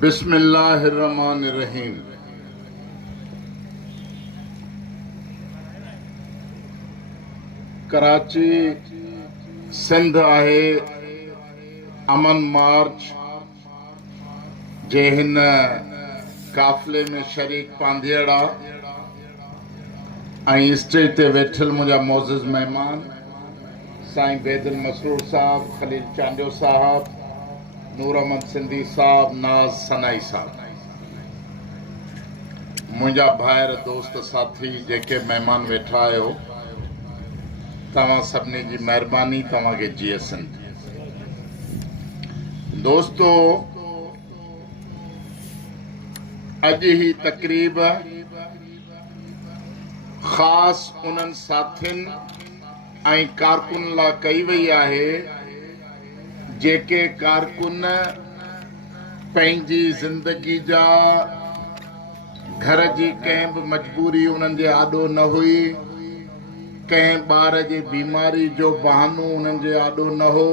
बिस्मिल्लाहिर्रहमानिर्रहीम। कराची सिंध आहे अमन मार्च जे हिन काफ़िले में शरीक पांधियड़ा ऐं स्टेज ते वेठल मुंहिंजा मोज़िज़ महिमान साईं बेदल मसरूर साहब, खलील चांडियो साहब, नूर अहमद सिंधी साहब, नाज़ सनाई साहब, मुंहिंजा भाइर दोस्त साथी जेके महिमान वेठा आहियो, तव्हां सभिनी जी महिरबानी। तव्हांखे जीअ सिंध। दोस्तो, अॼु ही तक़रीब ख़ासि उन्हनि साथियुनि ऐं कारकुन लाइ कई वई आहे जेके कारकुन पंहिंजी ज़िंदगी जा घर जी कंहिं बि मजबूरी उन्हनि जे आॾो न हुई, कंहिं ॿार जी बीमारी जो बहानो उन्हनि जे आॾो न हो,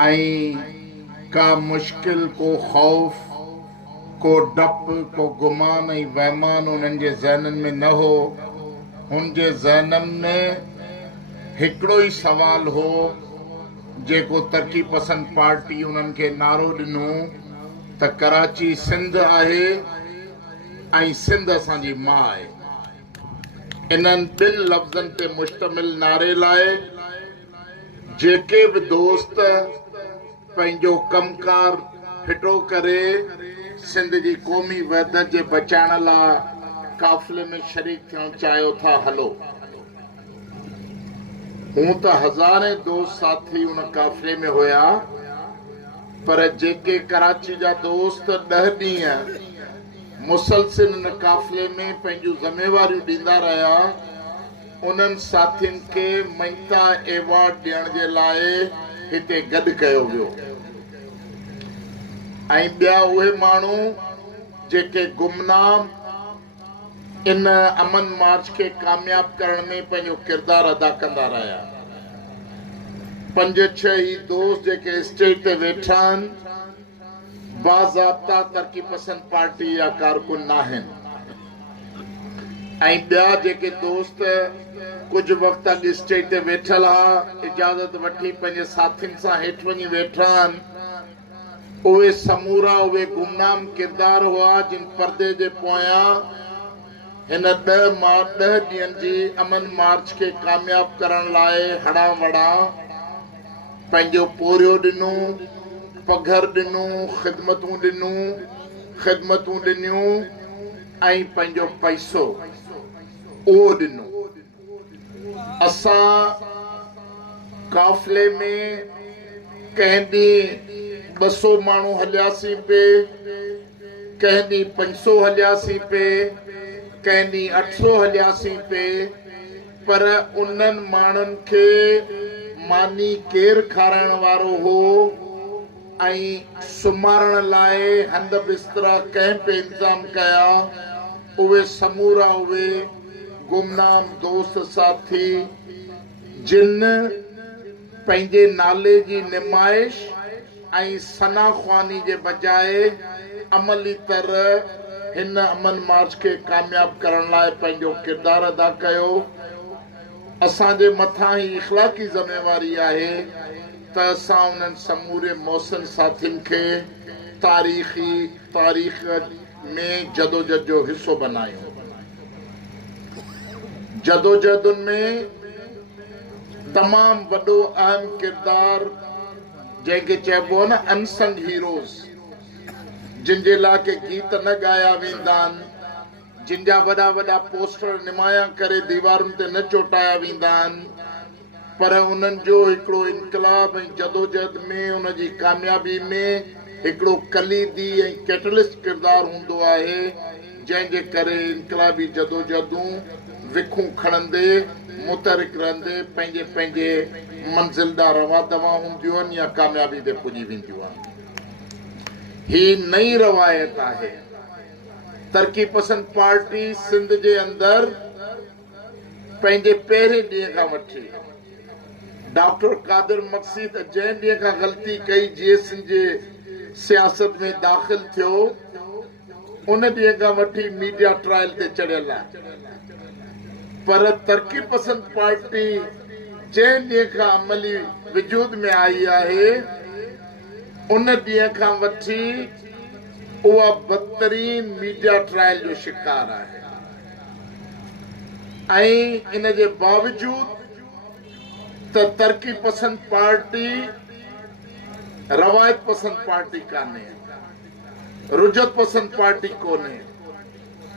ऐं का मुश्किल, को ख़ौफ़, को डपु, को गुमान ऐं वहमान उन्हनि जे ज़हननि में न हो। हुन जे ज़हननि में हिकिड़ो ई सवाल हो जेको तरक़ी पसंद पार्टी उन्हनि खे नारो ॾिनो त कराची सिंध आहे ऐं सिंध असांजी मां आहे। इन्हनि ॿिनि लफ़्ज़नि ते मुश्तमिल नारे लाइ जेके बि दोस्त पंहिंजो कमकार फिटो करे सिंध जी क़ौमी वहदत जे बचाइण लाइ काफ़िले में शरीक थियणु चाहियो था, हलो। हूं त हज़ारे दोस्त साथी उन काफ़िले में हुया, पर जेके कराची जा दोस्त 10 ॾींहं मुसलसिल इन काफ़िले में पंहिंजूं ज़िम्मेवारियूं ॾींदा रहिया, उन्हनि साथियुनि खे ममता एवॉर्ड ॾियण जे लाइ हिते गॾु कयो वियो। ऐं ॿिया उहे माण्हू जेके गुमनाम इन अमन मार्च खे कामयाब करण में पंहिंजो किरदारु अदा कंदा रहिया। 5-6 ई दोस्त जेके स्टेज ते वेठा आहिनि, बाज़ाब्ता तरक़ी पसंद पार्टी या कारकुन नाहिनि, ऐं ॿिया जेके दोस्त कुझु वक़्तु अॻु स्टेज ते वेठल हा, इजाज़त वठी पंहिंजे साथियुनि सां हेठि वञी वेठा आहिनि, उहे समूरा उहे गुमनाम किरदार हुआ जिन पर्दे जे पोयां हिन 10 ॾींहनि जी अमन मार्च खे कामयाब करण लाइ हड़ा वड़ा पंहिंजो पोरियो ॾिनो, पघर ॾिनो, ख़िदमतूं ॾिनियूं ऐं पंहिंजो पैसो उहो ॾिनो। असां काफ़िले में कंहिं ॾींहुं 200 माण्हू हलियासीं पे, कंहिं ॾींहुं 500 हलियासीं पे, कंहिं ॾींहुं 800 हलियासीं पे, पर उन्हनि माण्हुनि खे मानी केरु खाराइण वारो हो ऐं सुम्हारण लाइ हंध बिस्तरा कंहिं पे इंतज़ाम कया, उहे समूरा उहे गुमनाम दोस्त साथी जिन पंहिंजे नाले जी निमाइश ऐं सनाख्वानी जे बजाए अमली तरह हिन अमन मार्च खे कामयाब करण लाइ पंहिंजो किरदारु अदा कयो। असांजे मथां ही इख़लाक़ी ज़िम्मेवारी आहे त असां उन्हनि समूरे मोहसिन साथियुनि खे तारीख़ में जदोजहद जो हिसो बनायूं। जदोजहदुनि में तमामु वॾो अहम किरदारु जंहिंखे चइबो आहे न अनसंग हीरोज़, जिन जे लाइ के गीत न ॻाया वेंदा आहिनि, जिन जा वॾा वॾा पोस्टर निमाया करे दीवारुनि ते न चोटाया वेंदा आहिनि, पर उन्हनि जो हिकिड़ो इनकलाब ऐं जदोजहद में उन जी कामयाबी में हिकिड़ो कलीदी ऐं कैटलिस्ट किरदारु हूंदो आहे, जंहिंजे करे इनकलाबी जदोजहदूं विखूं खणंदे मुतहरिक रहंदे पंहिंजे पंहिंजे मंज़िल ॾांहुं रवा दवा हूंदियूं आहिनि या कामयाबी ते पुॼी वेंदियूं आहिनि। ही नई रवायत आहे। तरक़ी पसंद पार्टी सिंध जे अंदरि पंहिंजे पहिरें ॾींहं खां वठी डॉक्टर कादिर मक़सीद जंहिं ॾींहं खां ग़लती कई जीएसएन जे सियासत में दाख़िल थियो उन ॾींहं खां वठी मीडिया ट्रायल ते चढ़ियल आहे। पर तरक़ी पसंद पार्टी जंहिं ॾींहं खां अमली वजूद में आई आहे उन ॾींहं खां वठी उहा बदतरीन मीडिया ट्रायल जो शिकार आहे। ऐं इन जे बावजूद त तरक़ी पसंद पार्टी रवायत पसंद पार्टी कान्हे, रुजत पसंद पार्टी कोन्हे,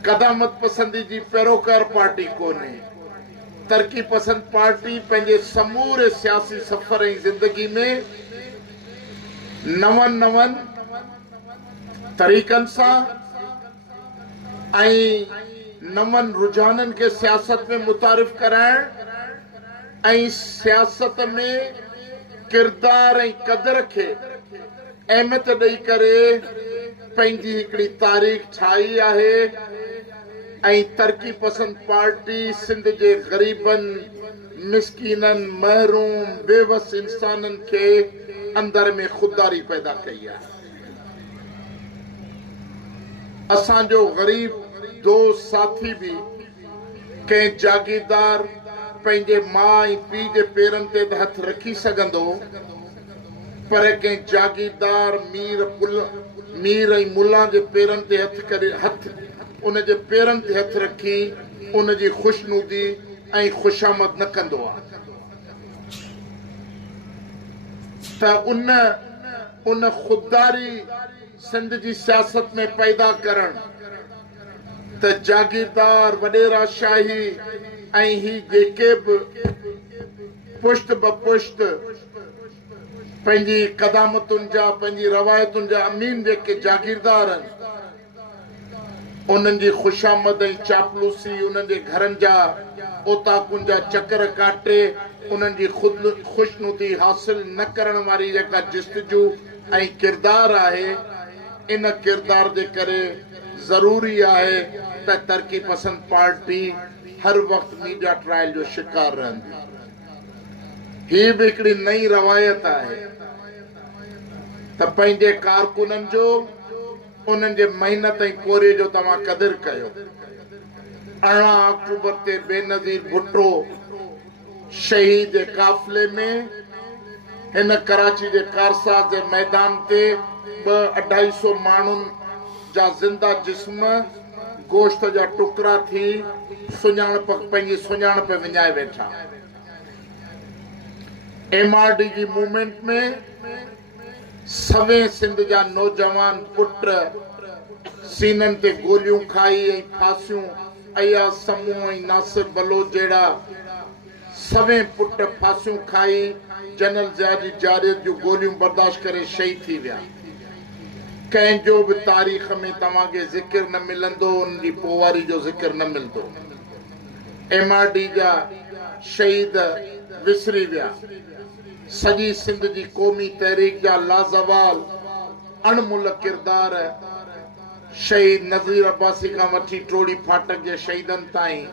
क़दामत पसंदी जी पैरोकार पार्टी कोन्हे। तरक़ी पसंद पार्टी पंहिंजे समूरे सियासी सफ़र ऐं ज़िंदगी में नवनि तरीक़नि सां ऐं नवनि रुझाननि खे सियासत में मुतारिफ़ कराइण ऐं सियासत में किरदार ऐं क़दर खे अहमियत ॾेई करे पंहिंजी हिकिड़ी तारीख़ ठाही आहे। ऐं तरक़ी पसंद पार्टी सिंध जे ग़रीबनि, मिसकीननि, महरूम, बेवस इंसाननि खे अंदर में ख़ुददारी पैदा कई आहे। असांजो ग़रीब दोस्त साथी बि कंहिं जागीरदार पंहिंजे माउ ऐं पीउ जे पेरनि ते त हथ रखी सघंदो, पर कंहिं जागीरदार मीर ऐं मुल्ला जे पेरनि ते हथ उन जे पेरनि ते हथ रखी उन जी ख़ुशनुदी ऐं ख़ुशामद न कंदो आहे। त उन ख़ुददारी सिंध जी सियासत में पैदा करण त जागीरदार वॾेरा शाही ऐं ही जेके बि पुश्त ब पुश्त पंहिंजी क़दामतुनि जा, पंहिंजी रवायतुनि जा अमीन जेके जागीरदार आहिनि उन्हनि जी ख़ुशामद ऐं चापलूसी, उन्हनि जे घरनि जा ओताकुनि जा चकर काटे उन्हनि जी ख़ुशनुदी हासिल न करण वारी जेका जिस्तजू ऐं किरदार आहे, इन किरदार जे करे ज़रूरी आहे त तरक़ी पसंद पार्टी हर वक़्तु मीडिया ट्रायल जो शिकार रहंदी। ही बि हिकिड़ी नई रवायत आहे त पंहिंजे कारकुननि जो, उन्हनि जे महिनत ऐं कोरे जो तव्हां क़दुरु कयो। 18 अक्टूबर ते बेनज़ीर भुट्टो शहीद जे काफ़िले में हिन कराची जे कारसाज़ जे मैदान ते 200-250 माण्हुनि जा ज़िंदा जिस्म गोश्त जा टुकड़ा थी पंहिंजी सुञाणप विञाए वेठा। MRD जी मूवमेंट में सवें सिंध जा नौजवान पुट सीननि ते गोलियूं खाई ऐं फांसियूं, अया समूह ऐं नासिर बलोच जहिड़ा सवें पुट फांसियूं खाई जनरल ज़िया जी जारियत जूं गोलियूं बर्दाश्त करे शहीद थी विया। कंहिंजो बि तारीख़ में तव्हांखे ज़िक्र न मिलंदो, उन जी पोवारी जो ज़िक्र न मिलंदो। MRD जा शहीद विसरी विया। सॼी सिंध जी क़ौमी तहरीक जा लाज़वाल अणमुल किरदार शहीद नज़ीर अब्बासी खां वठी टोड़ी फाटक जे शहीदनि ताईं,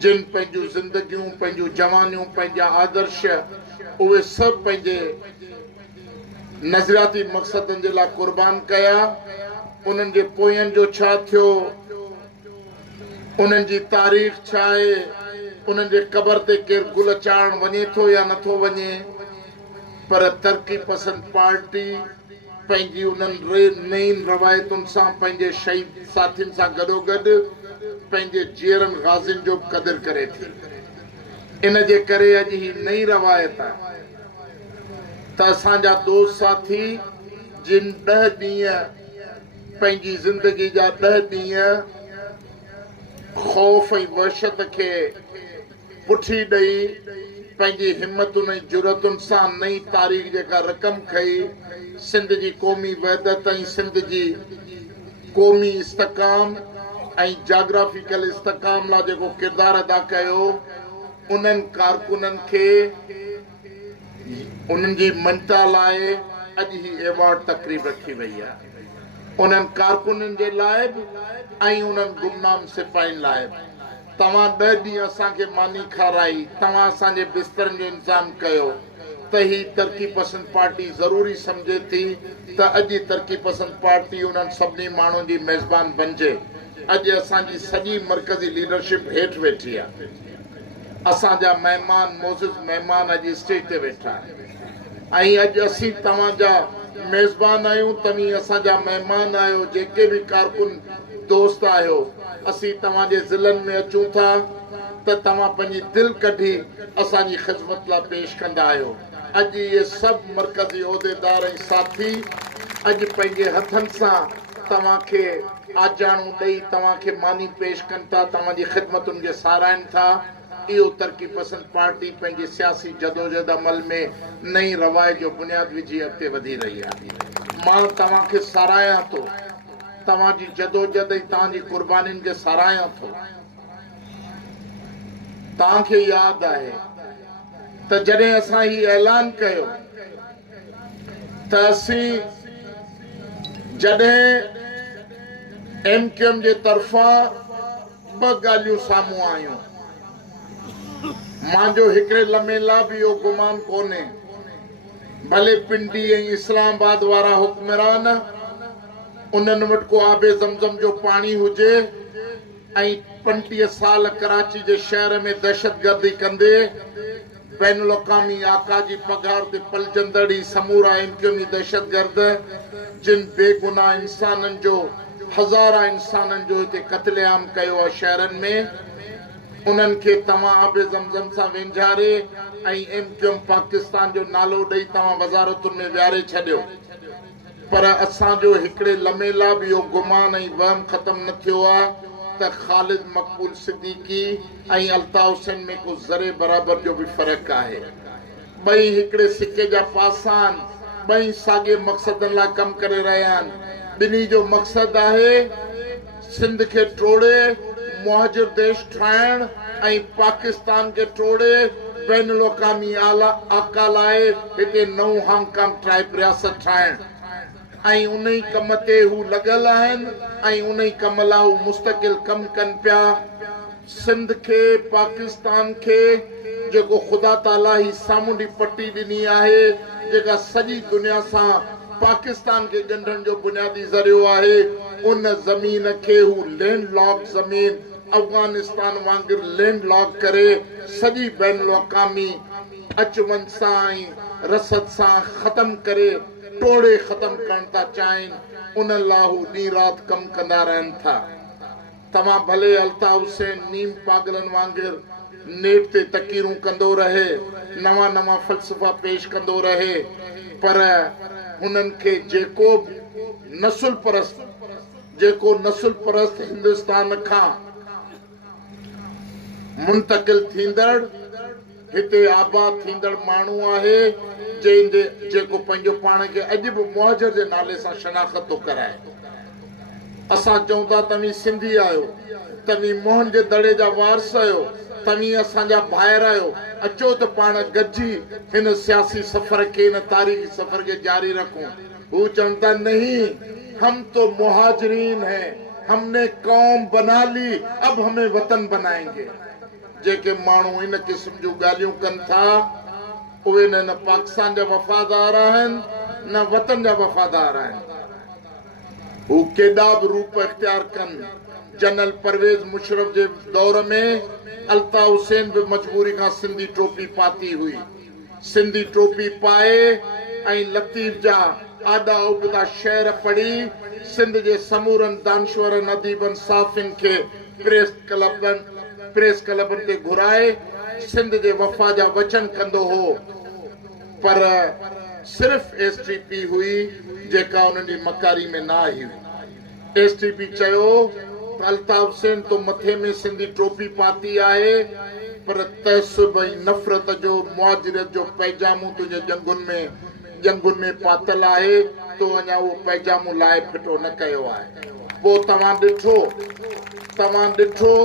जिन पंहिंजूं ज़िंदगियूं, पंहिंजूं जवानियूं, पंहिंजा आदर्श उहे सभु पंहिंजे नज़रियाती मक़सदनि जे लाइ क़ुर्बान कया। उन्हनि जे पोयनि जो छा थियो, उन्हनि जी तारीख़ छा आहे, उन्हनि जे क़बर ते केरु गुल चाढ़ण वञे थो या नथो वञे, पर तरक़ी पसंद पार्टी पंहिंजी उन्हनि नईं रवायतुनि सां, पंहिंजे शहीद साथियुनि सां गॾोगॾु पंहिंजे जीअरनि गाज़ियुनि जो क़दुरु करे थी। इन जे करे अॼु ही नई रवायत आहे त असांजा दोस्त साथी जिन 10 ॾींहं पंहिंजी ज़िंदगी जा 10 ॾींहं ख़ौफ़ ऐं वहशत खे पुठी ॾेई पंहिंजी हिम्मतुनि ऐं जुरतुनि सां नई तारीख़ जेका रक़म खई, सिंध जी क़ौमी वहदत ऐं सिंध जी क़ौमी इस्तकाम ऐं जाग्राफिकल इस्तकाम लाइ जेको किरदारु अदा कयो, उन्हनि कारकुननि खे उन्हनि जी मञता लाइ अॼु ही एवॉर्ड तक़रीब रखी वई आहे। उन्हनि कारकुननि जे लाइ बि ऐं उन्हनि गुमनाम सिपाहियुनि लाइ बि। तव्हां 10 ॾींहं असांखे मानी खाराई, तव्हां असांजे बिस्तरनि जो इंतज़ाम कयो, त ही तरक़ी पसंद पार्टी ज़रूरी समझे थी त अॼु तरक़ी पसंद पार्टी उन्हनि सभिनी माण्हुनि जी मेज़बान बणिजे। अॼु असांजी सॼी मर्कज़ी लीडरशिप हेठि वेठी आहे। असांजा महिमान मोज़िज़ महिमान अॼु स्टेज ते वेठा आहिनि ऐं अॼु असीं तव्हांजा मेज़बान आहियूं, तव्हीं असांजा महिमान आहियो। जेके बि कारकुन दोस्त आहियो, असीं तव्हांजे ज़िलनि में अचूं था त तव्हां पंहिंजी दिलि कढी असांजी ख़िदमत लाइ पेश कंदा आहियो। अॼु इहे सभु मर्कज़ी उहिदेदार ऐं साथी अॼु पंहिंजे हथनि सां तव्हांखे आजाणूं ॾेई तव्हांखे मानी पेश कनि था, तव्हांजी ख़िदमतुनि खे साराइनि था। इहो तरक़ी पसंद पार्टी पंहिंजी सियासी जदोजहद अमल में नई रवायत जो बुनियाद विझी अॻिते वधी रही आहे। मां तव्हांखे साराहियां थो, तव्हांजी जदोजहद ऐं तव्हांजी क़ुर्बानीनि खे साराहियां थो। तव्हांखे यादि आहे त जॾहिं असां ही ऐलान कयो त असीं जॾहिं MQM जे तरफ़ां ॿ ॻाल्हियूं साम्हूं आयूं, मुंहिंजो हिकिड़े लम्हे लाइ बि इहो गुमान कोन्हे, भले पिंडी ऐं इस्लामाबाद वारा हुक्मरान उन्हनि वटि को आबे ज़मज़म जो पाणी हुजे ऐं 35 साल कराची जे शहर में दहशतगर्दी कंदे बैन अल-अक़वामी आका जी पघार ते पलजंदड़ समूरा MQM दहशतगर्द जिन बेगुनाह इंसाननि जो हज़ारा इंसाननि जो हिते क़त्लेआम कयो आहे शहरनि में, उन्हनि खे तव्हां आबे ज़मज़म सां वेंझारे ऐं MQM पाकिस्तान जो नालो ॾेई तव्हां वज़ारतुनि में विहारे छॾियो। पर असांजो हिकिड़े लम्हे लाइ बि इहो गुमान ऐं वहम ख़तमु न थियो आहे त ख़ालिद मक़बूल सिद्दीकी ऐं अल्ताफ़ हुसैन में को ज़रे बराबर जो बि फ़र्क़ु आहे। ॿई हिकिड़े सिके जा पासा आहिनि, ॿई साॻे मक़सदनि लाइ कमु करे रहिया आहिनि। ॿिन्ही जो मक़सदु आहे सिंध खे टोड़े मुहाजिर देश ठाहिण ऐं पाकिस्तान खे टोड़े बैन अल-अक़वामी आका लाइ हिते नओं हांगकांग टाइप रियासत ठाहिण। ऐं उन ई कम ते हू लॻल आहिनि ऐं उन ई कम लाइ हू मुस्तक़िल कमु कनि पिया। सिंध खे पाकिस्तान खे जेको ख़ुदा ताला ही सामुंडी पट्टी ॾिनी आहे, जेका सॼी दुनिया सां पाकिस्तान के ॻंढण जो बुनियादी ज़रियो आहे, उन ज़मीन खे हू लैंडलॉक ज़मीन अफ़गानिस्तान वांगुरु लैंडलॉक करे सॼी बैन अल-अक़वामी अच वञ सां ऐं रसद सां ख़तमु करे टोड़े ख़तमु करण था चाहिनि। उन लाइ हू ॾींहुं राति कमु कंदा रहनि था। तव्हां भले अल्ताफ़ हुसैन नीम पागलनि वांगुरु नेट ते तकीरूं कंदो रहे, नवां नवां फ़लसफ़ा पेश कंदो रहे, पर हुननि खे जेको नस्ल परस्त हिंदुस्तान खां मुंतकिल थींदड़ हिते आबाद थींदड़ माण्हू आहे, जेको पंहिंजो पाण खे अॼु बि मुहाजिर जे नाले सां शनाख़त थो कराए। असां चऊं था तव्हीं सिंधी आहियो, तव्हीं मोहन जे दड़े जा वारस आहियो, तव्हीं असांजा भाइर आहियो, अचो त पाण गॾिजी हिन सियासी सफ़र खे, हिन तारीख़ी सफ़र खे जारी रखूं। हू चवनि था नहीं, हम तो मुहाजिरीन हैं, हमने कौम बना ली, अब हमें वतन बनाएंगे। जेके माण्हू इन क़िस्म जूं ॻाल्हियूं कनि था, उहे न पाकिस्तान जा वफ़ादार आहिनि न वतन जा वफ़ादार आहिनि। हू केॾा बि रूप इख्तियार कनि। जनरल परवेज़ मुशर्रफ जे दौर में अल्ताफ़ हुसैन बि मजबूरी खां सिंधी टोपी पाती हुई। सिंधी टोपी पाए ऐं लतीफ़ जा आॾा उबदा शेर पढ़ी सिंध जे समूरनि दानश्वरनि अदीबनि साफ़िन खे प्रेस क्लबनि ते घुराए सिंध जे वफ़ा जा वचन कंदो हो। पर सिर्फ़ STP हुई जेका उन्हनि जी मकारी में न आई हुई। STP चयो त अल्ताफ़ हुसैन तो मथे में सिंधी टोपी पाती आहे, पर तहसुब ऐं नफ़रत जो मुहाजिरत जो पैजामो तुंहिंजे जंगुनि में पातल आहे, तो अञा उहो पैजामो लाइ फिटो न कयो आहे। पोइ तव्हां ॾिठो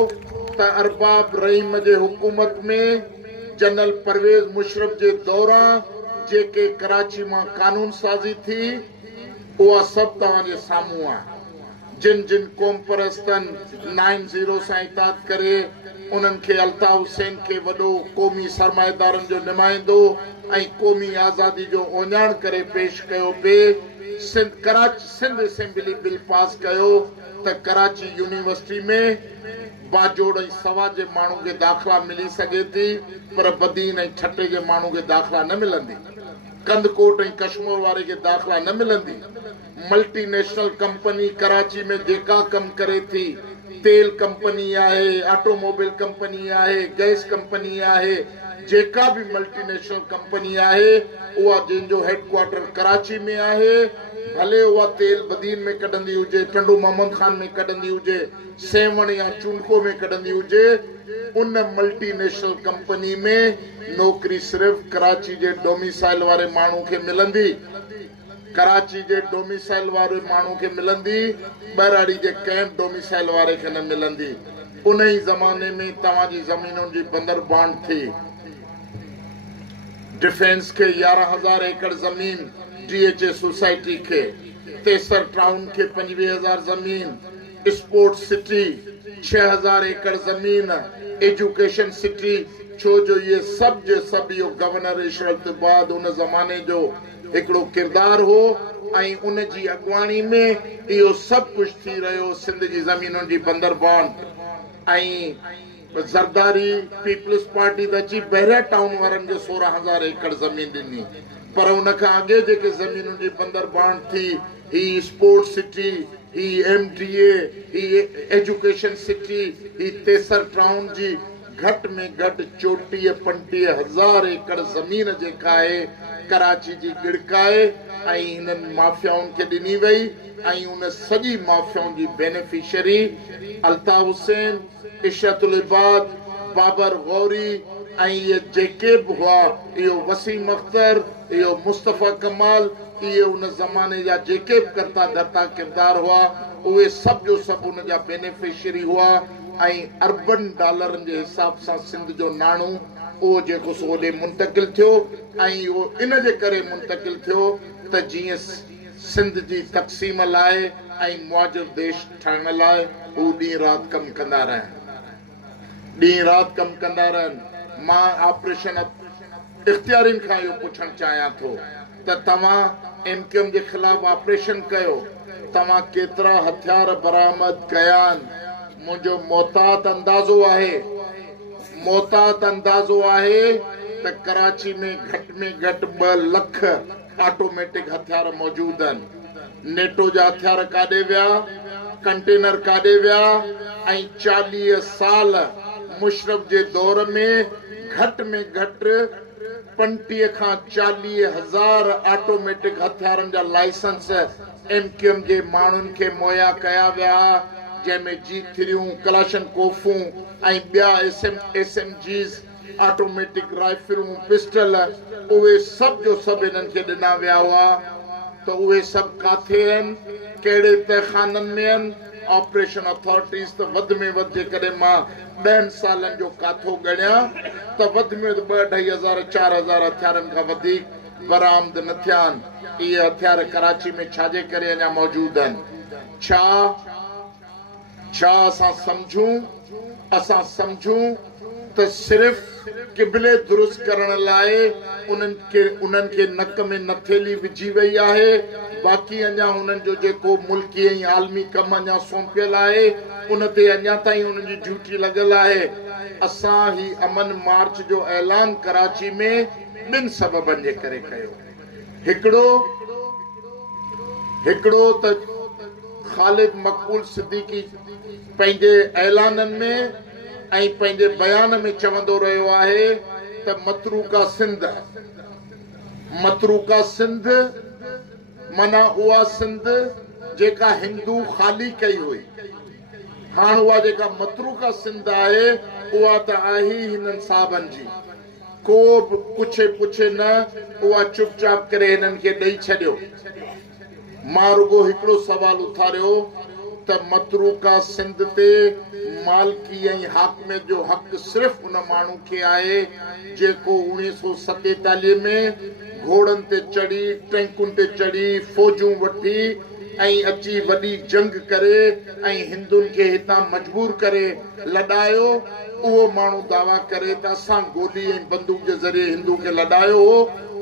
त अरबाब रहीम जे हुकूमत में जनरल परवेज़ मुशर्रफ जे दौरान जेके कराची मां कानून साज़ी थी, उहा सभु तव्हांजे साम्हूं आहे। जिन जिन क़ौम परस्तनि 90 सां इताद करे उन्हनि खे अल्ताफ़ हुसैन खे वॾो क़ौमी सरमाएदारनि जो नुमाइंदो ऐं क़ौमी आज़ादी जो ओञाण करे पेश कयो पिए। सिंध असेंबली बिल पास कयो त कराची यूनिवर्सिटी में बाजोड़ ऐं सवा जे माण्हू खे दाख़िला मिली सघे थी, पर बदीन ऐं छटे जे माण्हू खे दाख़िला न मिलंदी। कंदकोट ऐं कश्मीर वारे खे दाख़िला न मिलंदी। मल्टीनेशनल कंपनी कराची में जेका कमु करे थी, तेल कंपनी आहे, ऑटोमोबाइल कंपनी आहे, गैस कंपनी आहे, जेका भी मल्टीनेशनल कंपनी आहे उहा जंहिंजो हेडक्वार्टर कराची में आहे, भले उहा तेल बदीन में कढंदी हुजे, टंडू मोहम्मद खान में कढंदी हुजे, सेवण या चूंडको में कढंदी हुजे, उन मल्टीनेशनल कंपनी में नौकरी सिर्फ़ कराची जे डोमिसाइल वारे माण्हू खे मिलंदी। कराची जे डोमिसाइल वारे माण्हू खे मिलंदी, ॿराड़ी जे कंहिं डोमिसाइल वारे खे न मिलंदी। उन ई ज़माने में तव्हांजी ज़मीनुनि जी बंदरबान थी। डिफेंस के 11,000 एकड़ जमीन, DHA सोसाइटी के तेसर टाउन के 25,000 जमीन, स्पोर्ट्स सिटी 6,000 एकड़ जमीन, एजुकेशन सिटी, छो जो ये सब जे सब यो गवर्नर इशरत बाद उन जमाने जो हिकिड़ो किरदार हो ऐं उन जी अॻुवाणी में इहो सभु कुझु थी रहियो। सिंध जी ज़मीनुनि जी बंदरबान ऐं ज़रदारी पीपल्स पार्टी त अची बहरिया टाउन वारनि खे 16,000 एकड़ ज़मीन ॾिनी, पर उन खां अॻे जेके ज़मीनुनि जी बंदरबान थी, ही स्पोर्ट्स सिटी, ही MDA, ही एजुकेशन सिटी, ही तेसर टाउन जी घटि में घटि 34-35,000 एकड़ ज़मीन जेका आहे कराची जी गिड़काए ऐं हिननि माफ़ियाउनि खे ॾिनी वई ऐं उन सॼी माफ़ियाउनि जी बेनिफिशरी अल्ताफ़ हुसैन, इशरतुल इबाद, बाबर गौरी ऐं इहे जेके बि हुआ, इहो वसीम अख्तर, इहो मुस्तफ़ा कमाल, इहे उन ज़माने जा जेके बि करता धरता किरदार हुआ, उहे सभु जो सभु उन जा बेनिफिशरी हुआ ऐं अरबन डॉलरनि जे हिसाब सां सिंध जो नाणो उहो जेको सो ओॾे मुंतकिल थियो ऐं इहो इन जे करे मुंतकिल थियो त जीअं सिंध जी तक़सीम लाइ ऐं मुआजिर देश ठाहिण लाइ हू ॾींहुं राति कमु कंदा रहनि, ॾींहुं राति कमु कंदा रहनि। मां ऑपरेशन इख़्तियारियुनि खां इहो पुछणु चाहियां थो त तव्हां MQM जे ख़िलाफ़ ऑपरेशन कयो, तव्हां केतिरा हथियार बरामद कया आहिनि? मुंहिंजो मोहतात अंदाज़ो आहे त कराची में घटि 2 लख ऑटोमेटिक हथियार मौजूद आहिनि। नेटो जा हथियार काॾे विया, कंटेनर काॾे विया ऐं 40 साल मुशरफ जे दौर में घटि 35 खां 40,000 ऑटोमेटिक हथियारनि जा लाइसेंस MQM जे माण्हुनि खे मुहैया कया विया, जंहिंमें G3, कलाशनकोफूं ऐं ॿिया SMGs, ऑटोमेटिक राइफलूं, पिस्टल, उहे सभु जो सभु हिननि खे ॾिना विया हुआ। त उहे सभु काथे आहिनि, कहिड़े तहखाननि में आहिनि? ऑपरेशन अथॉरिटीज़ त वधि में वधि जेकॾहिं मां 10 सालनि जो काथो ॻणियां त वधि में वधि 2-2,500-4,000 हथियारनि खां वधीक बरामद न थिया आहिनि। इहे हथियार कराची में छाजे करे अञा मौजूद आहिनि? छा असां सम्झूं त सिर्फ़ क़िबले दुरुस्त करण लाइ उन्हनि खे नक में नथेली विझी वई आहे, बाक़ी अञा उन्हनि जो जेको मुल्की ऐं आलमी कमु अञा सौंपियल आहे उन ते अञा ताईं उन्हनि जी ड्यूटी लॻल आहे। असां ही अमन मार्च जो ऐलान कराची में 2 सबबनि जे करे कयो। हिकिड़ो त ख़ालिद मक़बूल सिद्दीकी पंहिंजे ऐलाननि में ऐं पंहिंजे बयान में चवंदो रहियो आहे त मतरूका सिंध माना उहा सिंध जेका हिंदू ख़ाली कई हुई, हाणे उहा जेका मतरूका सिंध आहे उहा त आहे हिननि साहबनि जी, को बि पुछे न, उहा चुपचाप करे हिननि खे ॾेई छॾियो। मां रुगो हिकिड़ो सवाल उथारियो त मतरूका सिंध ते मालकी ऐं हाकमियत जो हक़ सिर्फ़ उन माण्हू खे आहे जेको 1947 में घोड़नि ते चढ़ी, टैंकुनि ते चढ़ी, फौजूं वठी ऐं अची वॾी जंग करे ऐं हिंदुनि खे हितां मजबूर करे लॾायो, उहो माण्हू दावा करे त असां गोली ऐं बंदूक जे ज़रिए हिंदू खे लॾायो हो,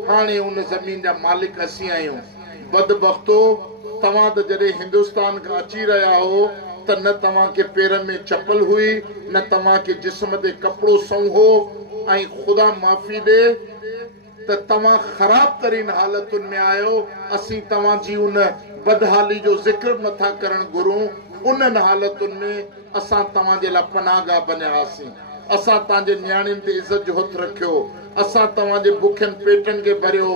हाणे उन ज़मीन जा मालिक असीं आहियूं। बदबख्तो, तव्हां त जॾहिं हिंदुस्तान खां अची रहिया हो त न तव्हांखे पेरनि में चपल हुई, न तव्हांखे जिस्म ते कपिड़ो सऊं हो, ऐं ख़ुदा माफ़ी ॾे त तव्हां ख़राब तरीन हालतुनि में आहियो। असीं तव्हांजी उन बदहाली जो ज़िक्र नथा करणु घुरूं। उन्हनि हालतुनि में असां तव्हांजे लाइ पनाहगाह बनियासीं, असां तव्हांजे नियाणियुनि ते इज़त जो हथु रखियो, असां तव्हांजे बुखियनि पेटनि खे भरियो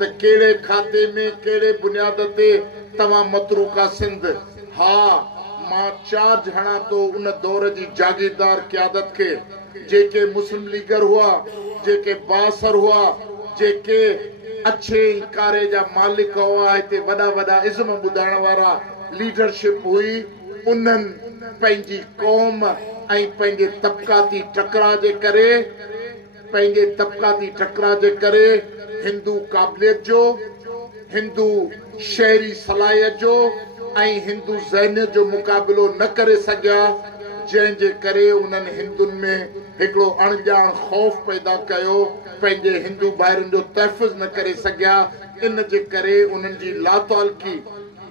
त कहिड़े खाते में कहिड़े बुनियाद ते तव्हां मतरूका सिंध। हा, मां चार्ज हणां थो उन दौर जी जागीरदार क़यादत खे, जेके मुस्लिम लीगर हुआ, जेके बासर हुआ, जेके अच्छे कारे जा मालिक हुआ, हिते वॾा वॾा इज़्म ॿुधाइण वारा लीडरशिप हुई, उन्हनि पंहिंजी क़ौम ऐं पंहिंजे तबक़ाती टकरा जे करे, पंहिंजे तबक़ाती टकरा जे करे हिंदू क़ाबिलियत जो, हिंदू शहरी सलाहियत जो ऐं हिंदू ज़हनियत जो मुक़ाबिलो न करे सघिया, जंहिंजे करे उन्हनि हिंदुनि में हिकिड़ो अणॼाण ख़ौफ़ पैदा कयो, पंहिंजे हिंदू भाइरनि जो तहफ़ुज़ न करे सघिया। इन जे करे उन्हनि जी लातालकी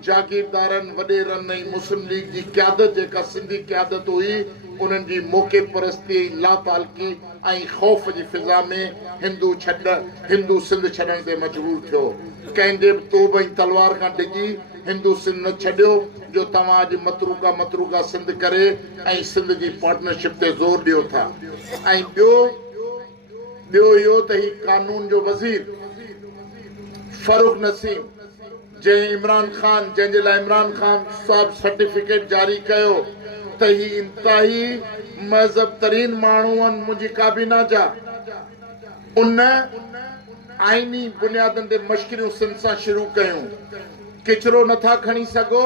जागीरदारनि, वॾेरनि ऐं मुस्लिम लीग जी क़यादत जेका सिंधी क़यादत हुई, उन्हनि जी मौक़े परस्ती, लातालकी ऐं ख़ौफ़ जी फिज़ा में हिंदू सिंध छॾण ते मजबूर थियो। कंहिंजे बि तोब ऐं तलवार खां डिॼी हिंदू सिंध न छॾियो, जो तव्हां अॼु मतरूका सिंध करे ऐं सिंध जी पार्टनरशिप ते ज़ोर ॾियो था। ऐं ॿियो इहो त ही कानून जो वज़ीर फरूख नसीम, जंहिंजे लाइ इमरान ख़ान साहिब सर्टिफिकेट जारी कयो त ही इंतिहाई महज़ब तरीन माण्हू आहिनि मुंहिंजी काबीना जा, उन आइनी बुनियादनि ते मश्किरियूं सिंध सां शुरू कयूं। किचरो नथा खणी सघो,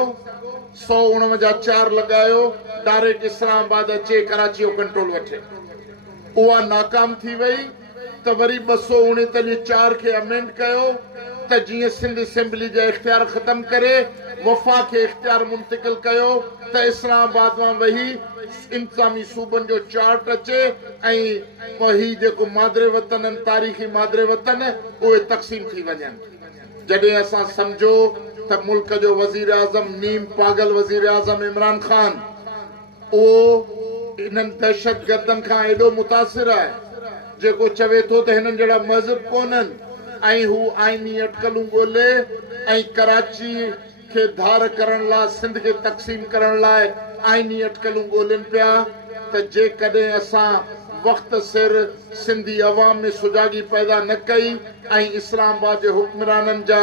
149 लॻायो, डायरेक्ट इस्लामाबाद अचे कराची जो कंट्रोल वठे, उहा नाकाम थी वई। त वरी 239 खे अमेंड कयो त जीअं सिंध असेंबली जा इख्तियार ख़तम करे वफ़ा खे इख्तियार मुंतकिल कयो त इस्लामाबाद मां वही इंतज़ामी सूबनि जो चार्ट अचे ऐं वही जेको मादरे वतन आहिनि, तारीख़ी मादरे वतन, उहे तक़सीम थी वञनि। जॾहिं असां सम्झो त मुल्क जो वज़ीर आज़म, नीम पागल वज़ीर आज़म इमरान ख़ान, उहो इन्हनि दहशत गर्दनि खां एॾो मुतासिर आहे, जेको चवे थो त हिननि जहिड़ा मज़हब कोन्हनि, ऐं हू आइनी अटकलूं ॻोल्हे ऐं कराची खे धार करण लाइ, सिंध खे तक़सीम करण लाइ आइनी अटकलूं ॻोल्हनि पिया, त जेकॾहिं असां वक़्त सिर सिंधी अवाम में सुजागी पैदा न कई ऐं इस्लामाबाद जे हुक्मराननि जा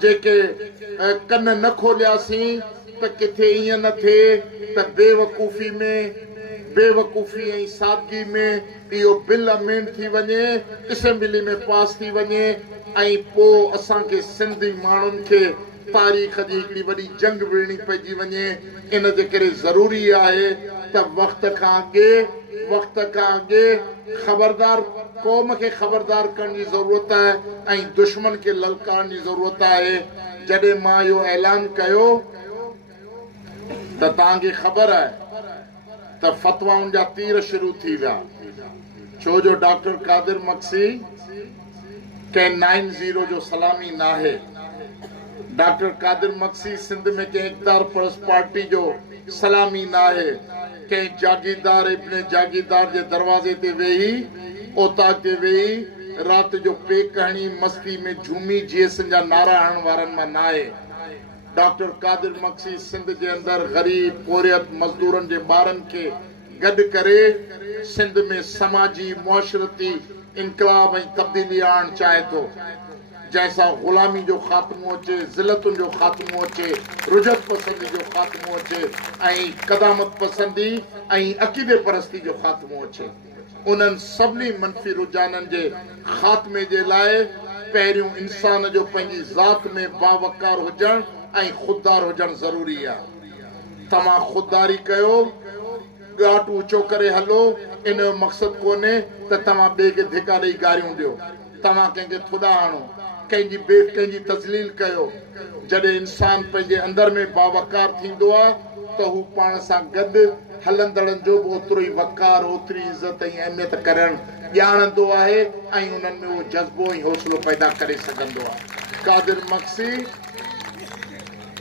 जेके कन न खोलियासीं, त किथे ईअं न थिए त बेवकूफ़ी ऐं सादगी में इहो बिल अमेंड थी वञे, असेंबली में पास थी वञे, ऐं पोइ असांखे सिंधी माण्हुनि खे तारीख़ जी हिकिड़ी वॾी जंग विड़णी पइजी वञे। इन जे करे ज़रूरी आहे त वक़्त खां अॻे ख़बरदार क़ौम खे ख़बरदार करण जी ज़रूरत आहे ऐं दुश्मन खे ललकारण जी ज़रूरत आहे। जॾहिं मां इहो ऐलान कयो त तव्हांखे ख़बर आहे त फ़तवाउनि जा तीर शुरू थी विया, छो जो डॉक्टर कादिर मक्सी कंहिं 90 जो सलामी न आहे। डॉक्टर कादिर मक्सी सिंध में कंहिं इक़्तिदार परस्त पार्टी जो सलामी न आहे, कंहिं जागीरदार अपने जागीरदार जे दरवाज़े ते वेही, ओताक ते वेही राति जो पेक हणी मस्ती में झूमी जीएसनि जा नारा हणण वारनि मां न आहे। डॉक्टर कादिर मक्सी सिंध जे अंदरि ग़रीब, पोरियत, मज़दूरनि जे ॿारनि खे गॾु करे सिंध में समाजी मुआशरती इनकलाब ऐं तब्दीली आणणु चाहे थो, जंहिंसां ग़ुलामी जो ख़ात्मो अचे, ज़िलतुनि जो ख़ात्मो अचे, रुजत पसंदी जो ख़ात्मो अचे ऐं क़दामत पसंदी ऐं अक़ीदे परस्ती जो ख़ात्मो अचे। उन्हनि सभिनी मनफ़ी रुझाननि जे ख़ात्मे जे लाइ पहिरियों इंसान जो पंहिंजी ज़ात में बावकार हुजणु ऐं ख़ुददार हुजणु ज़रूरी आहे। तव्हां ख़ुददारी कयो, ॻाट ऊचो करे हलो, इन जो मक़सदु कोन्हे त तव्हां ॿिए खे धिका ॾेई गारियूं ॾियो, तव्हां कंहिंखे थुॾा हणो, कंहिंजी तज़लील कयो। जॾहिं इंसान पंहिंजे अंदर में बावकार थींदो आहे त हू पाण सां गॾु हलंदड़नि जो बि ओतिरो ई वकार, ओतिरी इज़त ऐं अहमियत करणु ॼाणंदो आहे ऐं उन्हनि में उहो जज़्बो ऐं हौसलो पैदा करे सघंदो आहे। कादिर मक्सी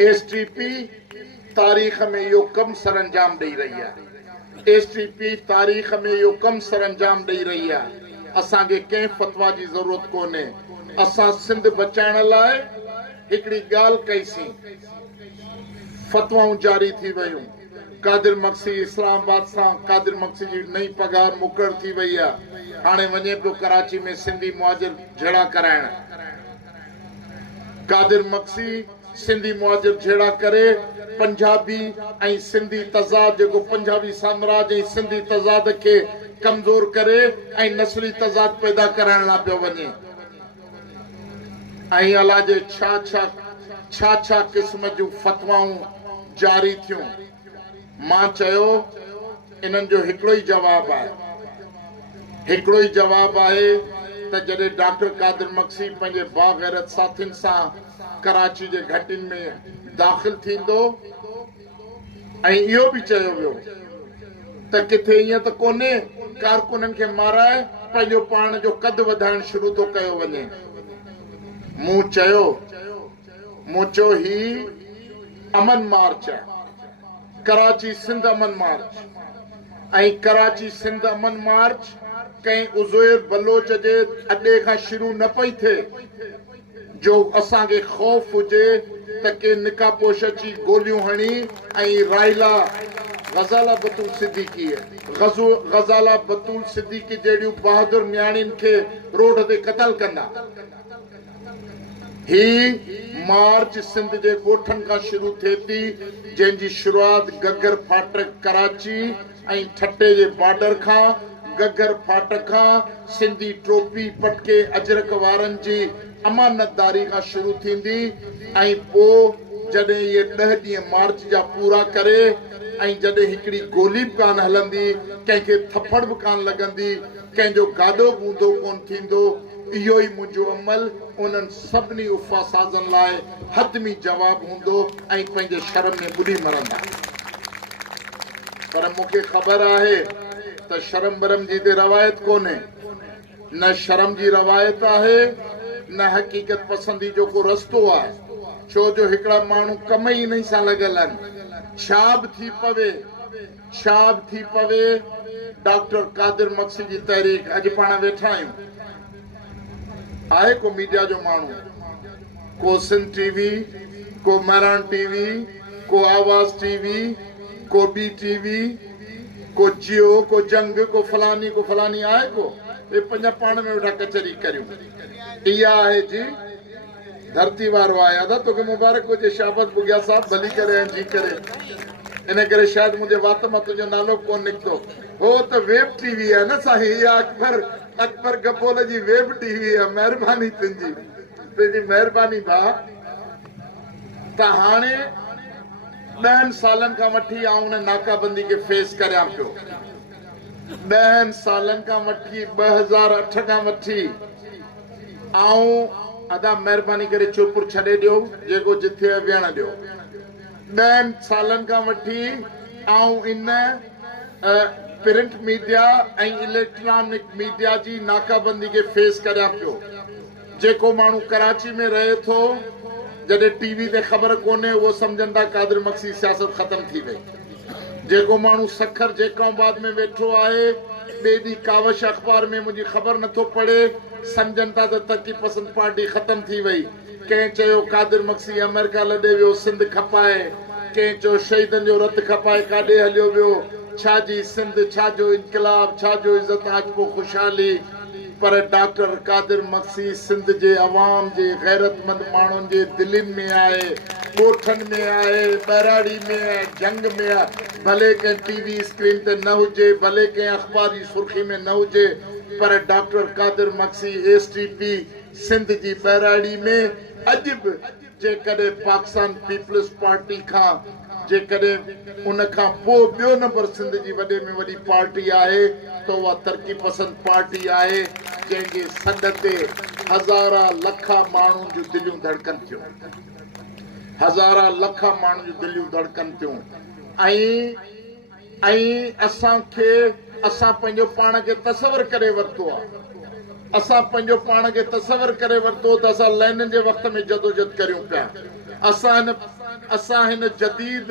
एसटीपी तारीख़ में इहो कमु सरअंजाम ॾेई रही आहे। एसटीपी तारीख़ में इहो कमु सरअंजाम ॾेई रही आहे। असांखे कंहिं फतवा जी ज़रूरत कोन्हे। असां सिंध बचाइण लाइ हिकिड़ी ॻाल्हि कईसीं, फतवाऊं जारी थी वयूं। कादिर मक्सी इस्लामाबाद सां कादिर मक्सी जी नई पगार मुक़ररु थी वई आहे। हाणे वञे पियो कराची में सिंधी मुहाजिर झेड़ा कराइण। कादिर मक्सी सिंधी मुहाजिर झेड़ा करे पंजाबी ऐं सिंधी तज़ाद, जेको पंजाबी साम्राज्य ऐं सिंधी तज़ाद खे कमज़ोर करे ऐं नस्ली तज़ाद पैदा कराइण लाइ पियो वञे। ऐं अलाह जे छा छा क़िस्म जूं फतवाऊं जारी थियूं। मां चयो इन्हनि जो हिकिड़ो ई जवाबु आहे, हिकिड़ो ई जवाबु आहे त जॾहिं डॉक्टर कादिर मक्सी पंहिंजे बाग़ैरत साथियुनि सां कराची जे घटियुनि में दाख़िल थींदो, ऐं इहो बि चयो वियो त किथे ईअं त कोन्हे कारकुननि खे माराए पंहिंजो पाण जो कद वधाइण शुरू थो कयो वञे। मूं चयो ही अमन मार्च आहे, कराची सिंध अमन मार्च। ऐं कराची सिंध अमन मार्च कंहिं उज़ैर बलोच जे अॾे खां शुरू न पई थिए जो असांखे ख़ौफ़ हुजे त के निकापोश अची गोलियूं हणी ऐं राइला ग़ज़ाला बतूल सिद्दीकी जहिड़ियूं बहादुर न्याणियुनि खे रोड ते क़तल कंदा। ही मार्च सिंध जे ॻोठनि खां शुरू थिए थी, जंहिंजी शुरूआत गगर फाटक कराची ऐं ठटे जे बॉर्डर खां, गगर फाटक खां सिंधी टोपी पटके अजरक वारनि जी अमानतदारी खां शुरू थींदी। ऐं पोइ जॾहिं इहे 10 ॾींहं मार्च जा पूरा करे ऐं जॾहिं हिकिड़ी गोली बि कान हलंदी, कंहिंखे थप्पड़ बि कान लॻंदी, कंहिंजो गाॾो बि ऊंधो कोन थींदो, इहो ई मुंहिंजो अमल उन्हनि सभिनी उफ़ा साज़नि लाइ हतमी जवाबु हूंदो ऐं पंहिंजे शर्म में ॿुॾी मरंदा। पर मूंखे ख़बर आहे त शर्म बरम जी ते रवायत कोन्हे, न शर्म जी रवायत आहे न हक़ीक़त पसंदी जो को रस्तो आहे। छो जो हिकिड़ा माण्हू कम ई इन सां लॻल आहिनि। छा बि थी पवे डॉक्टर कादिर मक्सी जी तहरीक, अॼु पाण वेठा आहियूं, आहे को मीडिया जो माण्हू, को सिंध टीवी, को महरान टीवी, को आवाज़ टीवी, को बी टीवी, को जियो, को जंग, को फलानी आहे को? ये पंजा पाण में वेठा कचहरी करियूं। इहा आहे जी धरती वारो आया था, तोखे मुबारक हुजे, शाबाश बुगिया साहब, भली करे ऐं जी करे। इन करे शायदि मुंहिंजे वात मां तुंहिंजो नालो कोन निकितो। हो त वेब टीवी आहे न साईं, इहा अकबर गपोल जी वेब टीवी आहे। महिरबानी तुंहिंजी महिरबानी भाउ। त हाणे 10 सालनि खां वठी आउं उन नाकाबंदी खे फेस करियां पियो। 10 सालनि खां वठी 2008 खां वठी आउं अदा महिरबानी करे चुरपुर छॾे ॾियो, जेको जिथे विहण ॾियो। 10 सालनि खां वठी आउं इन प्रिंट मीडिया ऐं इलेक्ट्रॉनिक मीडिया जी नाकाबंदी खे फेस करियां पियो। जेको माण्हू कराची में रहे थो, जॾहिं टीवी ते ख़बर कोन्हे, उहो सम्झंदा कादिर मक्सी सियासत ख़तम थी वई। जेको माण्हू सखर जेकाबाद में वेठो आहे, ॿिए ॾींहुं कावश अख़बार में मुंहिंजी ख़बर नथो पढ़े, सम्झनि था त तरक़ी पसंद पार्टी ख़तम थी वई। कंहिं चयो कादिर मक्सी अमेरिका लॾे वियो, सिंध खपाए। कंहिं चयो शहीदनि जो रत खपाए, काॾे हलियो वियो। छा जी सिंध, छा जो इनकलाब, छा जो इज़त आजपो ख़ुशहाली। पर डॉक्टर कादिर मक्सी सिंध जे अवाम जे गैरतमंद माण्हुनि जे दिलनि में आहे, ॻोठनि में आहे, बैराड़ी में आहे, जंग में आहे। भले कंहिं टीवी स्क्रीन ते न हुजे, भले कंहिं अख़बार जी सुर्खी में न हुजे, पर डॉक्टर कादिर मक्सी एसटीपी सिंध जी बैराड़ी में अॼु बि जेकॾहिं पाकिस्तान पीपल्स पार्टी खां जेकॾहिं उन खां पोइ ॿियो नंबर सिंध जी वॾे में वॾी पार्टी आहे त उहा तरक़ी पसंद पार्टी आहे जंहिंजे सॾ ते हज़ारा लखा माण्हुनि जूं दिलियूं धड़कनि थियूं, हज़ारा लखा माण्हुनि जूं दिलियूं धड़कनि थियूं। ऐं असांखे असां पंहिंजो पाण खे तसवर करे वरितो आहे, असां पंहिंजो पाण खे तसवर करे वरितो त असां लैनिन जे वक़्त में जदोजहद करियूं पिया। असां हिन जदीद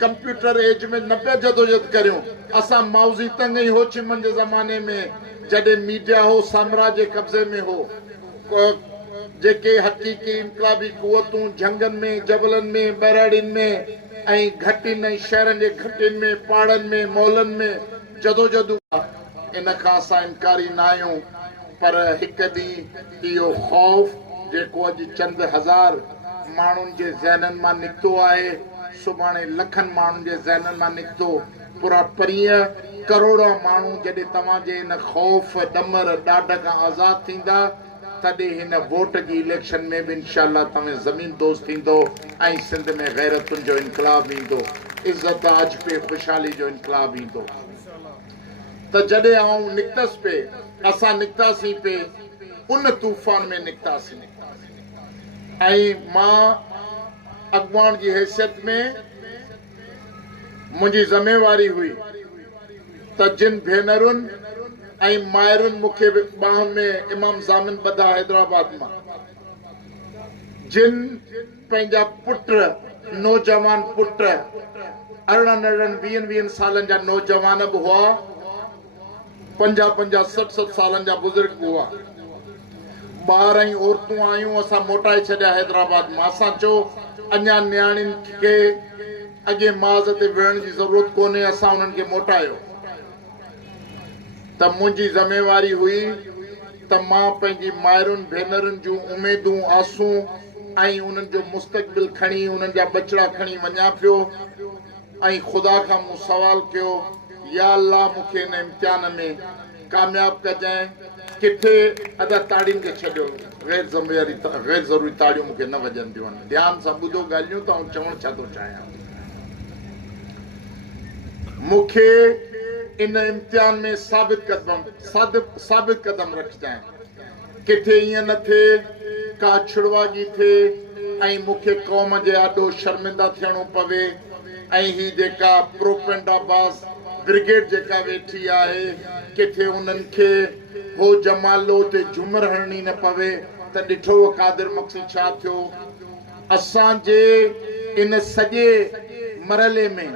कंप्यूटर एज में न पिया जदोजहद करियूं। असां माउज़ी तंग ऐं होचिमन जे ज़माने में जॾहिं मीडिया हो साम्राज्य कब्ज़े में हो, जेके हक़ीक़ी इनकलाबी कुवतूं झंगनि में, जबलनि में, बैराड़ियुनि में ऐं घटियुनि ऐं शहरनि जे घटियुनि में, पहाड़नि में, मॉलनि में जदोजहद, इन खां असां इनकारी न आहियूं। पर हिकु ॾींहुं इहो ख़ौफ़ जेको अॼु चंद हज़ार माण्हुनि जे ज़हननि मां निकितो आहे, सुभाणे लखनि माण्हुनि जे ज़हननि मां निकितो, पूरा परीहं करोड़ माण्हू जॾहिं तव्हांजे इन ख़ौफ़ ॾमर ॾाढ खां आज़ादु थींदा, तॾहिं हिन वोट जी इलेक्शन में बि इनशाअल्लाह तव्हां ज़मीन दोस्त थींदो ऐं सिंध में गैरतुनि जो इनकलाब ईंदो, इज़त आज पे ख़ुशहाली जो इनकलाब ईंदो। त जॾहिं आऊं निकितसि पे, असां निकितासीं पे, उन तूफ़ान में निकितासीं। ऐं मां अॻवान जी हैसियत में मुंहिंजी ज़िमेवारी हुई त जिन भेनरुनि ऐं माइरुनि मूंखे ॿाहुनि में इमाम ज़ामिन ॿधा हैदराबाद मां, जिन पंहिंजा पुट, नौजवान पुट, 18 20 सालनि जा नौजवान बि हुआ, 50 60 सालनि जा बुज़ुर्ग हुआ, ॿार ऐं औरतूं आयूं, असां मोटाए छॾिया हैदराबाद मां। असां चयो अञा नियाणियुनि खे अॻे माज़ ते वेहण जी ज़रूरत कोन्हे, असां उन्हनि खे मोटायो। त मुंहिंजी ज़िमेवारी हुई त मां पंहिंजी माइरुनि भेनरुनि जूं उमेदूं, आसूं ऐं उन्हनि जो मुस्तक़बिल खणी, उन्हनि जा बचड़ा खणी वञा पियो ऐं ख़ुदा खां मूं सुवाल कयो, या अल्लाह मूंखे हिन इम्तिहान में कामयाब कजांइ। किथे अदा ताड़ियुनि खे छॾियो, गैर ज़रूरी ताड़ियूं मूंखे न वॼंदियूं आहिनि। ध्यान सां ॿुधो ॻाल्हियूं त आउं चवणु छा थो चाहियां। मूंखे इन इम्तिहान में साबित कदम रखजांइ। किथे ईअं न थिए का छुड़वागी थिए ऐं मूंखे क़ौम जे आॾो शर्मिंदा थियणो पवे ऐं ही जेका प्रोपेंडाबाज़ ब्रिगेड जेका वेठी आहे, किथे उन्हनि खे हो जमालो ते झुमर हणणी न पवे त ॾिठो कादिर मक़सद छा थियो। असांजे इन सॼे मरहले में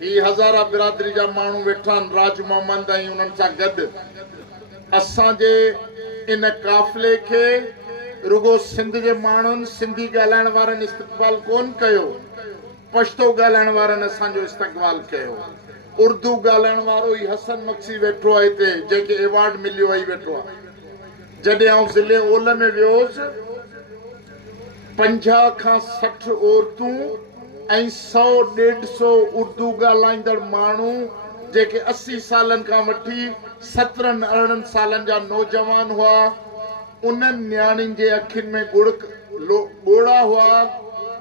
ही हज़ारा बिरादरी जा माण्हू वेठा आहिनि, राज मोहम्मद ऐं उन्हनि सां गॾु। असांजे इन काफ़िले खे रुगो सिंध जे माण्हुनि, सिंधी ॻाल्हाइण वारनि इस्तक़बाल कोन कयो, पश्तो ॻाल्हाइण वारनि असांजो इस्तक़बाल कयो। उर्दू ॻाल्हाइण वारो ई हसन मक्सी वेठो आहे हिते, जंहिंखे अवॉर्ड मिलियो आहे, वेठो आहे। जॾहिं आउं ज़िले ओल में वियोसि, 50 खां 60 औरतूं ऐं 100-150 उर्दू ॻाल्हाईंदड़ माण्हू, जेके 80 सालनि खां वठी 17-18 सालनि जा नौजवान हुआ, उन्हनि न्याणियुनि जे अखियुनि में ॻोड़ा हुआ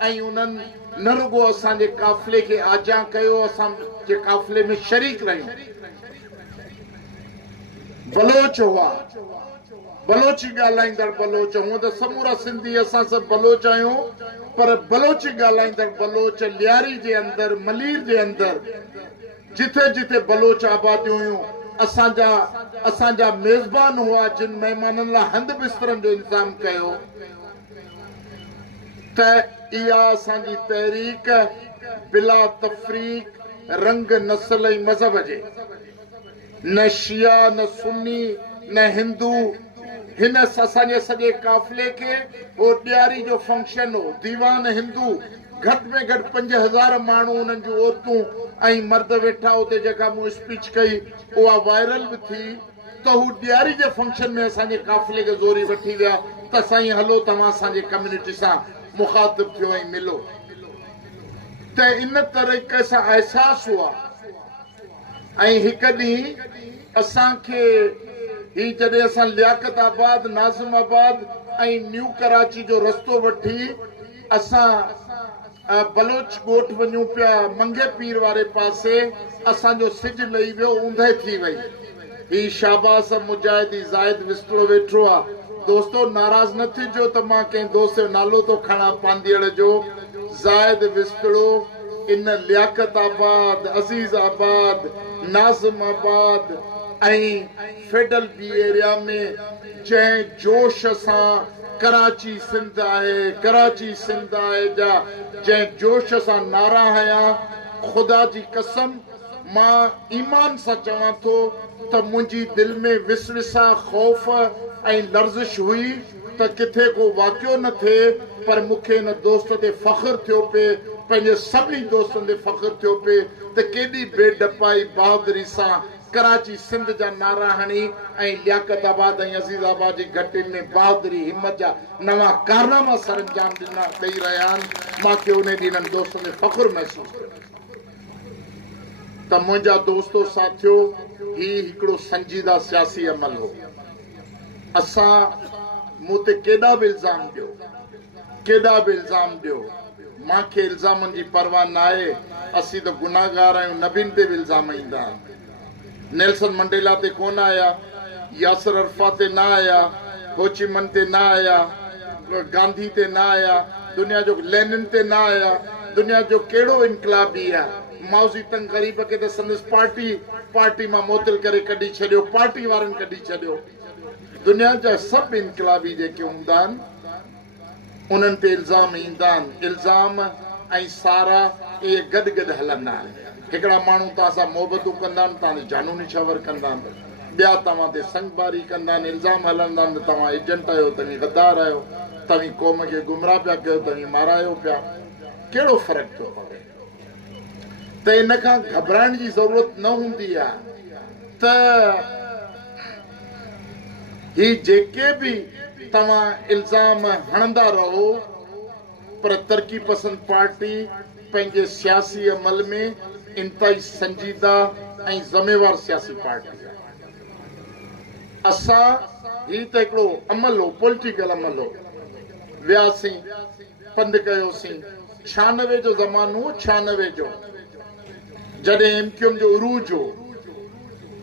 ऐं उन्हनि न रुगो असांजे काफ़िले खे आजा कयो, असांजे काफ़िले में शरीक रहियूं। बलोच हुआ, बलोची ॻाल्हाईंदड़ बलोच, हूअं त समूरा सिंधी असां सभु बलोच आहियूं, पर बलोची ॻाल्हाईंदड़ बलोच लियारी जे अंदरि, मलीर जे अंदरि, जिथे जिथे बलोच आबादियूं हुयूं, असांजा मेज़बान हुआ, जिन महिमाननि लाइ हंध बिस्तरनि जो इंतज़ाम कयो। त इहा असांजी तहरीक बिला तफ़रीक, रंग, नस्ल ऐं मज़हब जे, न शिया, न सुन्नी, न हिंदू, हिन असांजे सॼे काफ़िले खे हो ॾियारी जो फंक्शन हो, दीवान हिंदू, घटि में घटि 5000 माण्हू, उन्हनि जूं औरतूं ऐं मर्द वेठा उते। जेका मूं स्पीच कई उहा वायरल बि थी। त हू ॾियारी जे फंक्शन में असांजे काफ़िले खे ज़ोरी वठी विया त साईं हलो तव्हां असांजे कम्यूनिटी सां मुखातिब थियो ऐं मिलो। त इन तरीक़े सां अहसासु हुआ। ऐं हिकु ॾींहुं असांखे ही जॾहिं असां लियाकताबाद, नाज़िमाबाद ऐं न्यू कराची जो रस्तो वठी असां बलोच ॻोठ वञूं पिया मंगे पीर वारे पासे असांजो सिज लही वियो ऊंधे थी वई ही शाबाश मुजाहिदी ज़ाहिद विस्तड़ो वेठो आहे दोस्तो नाराज़ न थिजो त मां कंहिं दोस्त जो नालो थो खणा पांदियड़ जो ज़ाहिद विस्तड़ो इन लियाकत आबाद अज़ीज़ आबाद नाज़िम आबाद ऐं फेडरल बी एरिया में जंहिं जोश सां कराची सिंध आहे कराची सिंध आहे जा जंहिं जोश सां नारा हया ख़ुदा जी कसम मां ईमान सां चवां थो त मुंहिंजी दिलि में विसविसा ख़ौफ़ ऐं लर्ज़िश हुई त किथे को वाक़ियो न थिए पर मूंखे हिन दोस्त ते फ़ख़्रु थियो पिए पंहिंजे सभिनी दोस्तनि ते फ़ख़्रु थियो पिए त केॾी बेडपाई बहादुरी सां कराची सिंध जा नारा हणी ऐं लियाकत आबाद ऐं अज़ीज़ आबाद जी घटियुनि में बहादुरी हिम्मत जा नवां कारनामा सर अंजाम ॾेई रहिया आहिनि मूंखे उन ॾींहुं हिननि दोस्तनि ते फ़ख़्रु महसूसु थियो त मुंहिंजा दोस्तो साथियो ही हिकिड़ो संजीदा सियासी अमल हो असां मूं ते केॾा बि इल्ज़ाम ॾियो मूंखे इल्ज़ामनि जी परवाह न आहे असीं त गुनाहगार आहियूं नबीन ते बि इल्ज़ाम ईंदा आहिनि नेल्सन मंडेला ते कोन आया यासिर अरफात ते न आया होचिमन ते न आया गांधी ते न आया दुनिया जो लेनिन ते न आया दुनिया जो कहिड़ो इनकलाबी आहे मौज़ी तंग ग़रीब खे त संदसि पार्टी मां मोतिल करे कढी छॾियो पार्टी वारनि कढी छॾियो दुनिया जा सभु इनकलाबी जेके हूंदा आहिनि उन्हनि ते इल्ज़ाम ईंदा आहिनि इल्ज़ाम ऐं सारा इहे गॾु हलंदा आहिनि हिकिड़ा माण्हू तव्हां सां मोहबतूं कंदा आहिनि तव्हांजी जानू निछावर कंदा आहिनि ॿिया तव्हां ते संगबारी कंदा आहिनि इल्ज़ाम हलंदा आहिनि तव्हां एजेंट आहियो तव्हीं गद्दार आहियो तव्हीं क़ौम खे गुमराह पिया कयो तव्हीं मारायो पिया कहिड़ो फ़र्क़ु थो पवे त इन खां घबराइण जी ज़रूरत न हूंदी आहे त ही जेके बि तव्हां इल्ज़ाम हणंदा रहो पर तरक़ी पसंद पार्टी पंहिंजे सियासी अमल में इंतहाई संजीदा ऐं ज़िम्मेवार सियासी पार्टी आहे असां ही त हिकिड़ो अमल हो पॉलिटिकल अमल हो वियासीं पंधु कयोसीं 96 जो ज़मानो 96 जो जॾहिं एमक्यूएम जो उरूज हो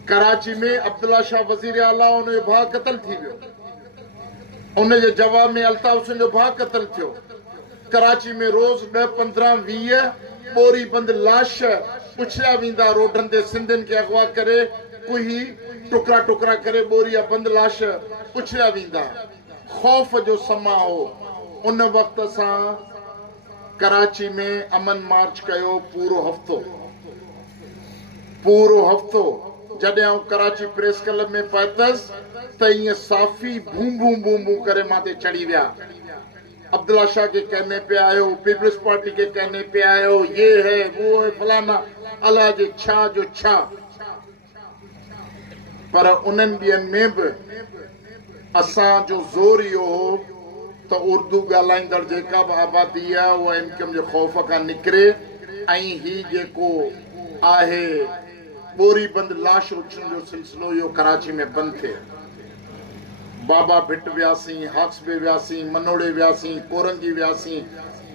कराची में अब्दुल्ला शाह वज़ीर आला उन जो भाउ क़तल थी वियो उन जे जवाब में अल्ताफ हुसैन जो भाउ क़तल थियो कराची में रोज़ 10, 15, 20 बोरी बंद लाश उछलिया वेंदा रोडनि ते सिंधियुनि खे अगवा करे कुही टुकड़ा टुकड़ा करे बोरिया बंद लाश उछलिया वेंदा ख़ौफ़ जो समा हो उन वक़्त असां कराची में अमन मार्च कयो पूरो हफ़्तो जॾहिं आउं कराची प्रेस क्लब में पहुतसि त ईअं साफ़ी बूं करे मां ते चढ़ी विया अब्दुल्ला शाह के कहने पे आयो पीपल्स पार्टी के कहने पे आयो ये है वो है फलाना अल्लाह जे छा जो छा पर उन्हनि ॾींहंनि में बि असांजो ज़ोर इहो हो त उर्दू ॻाल्हाईंदड़ जेका बि आबादी आहे उहा एमक्यूएम जे ख़ौफ़ खां निकिरे ऐं ही जेको आहे बोरी बंद लाश उछलण जो सिलसिलो इहो कराची में बंदि थिए बाबा भिट वियासीं हाक्सबे वियासीं मनोड़े वियासीं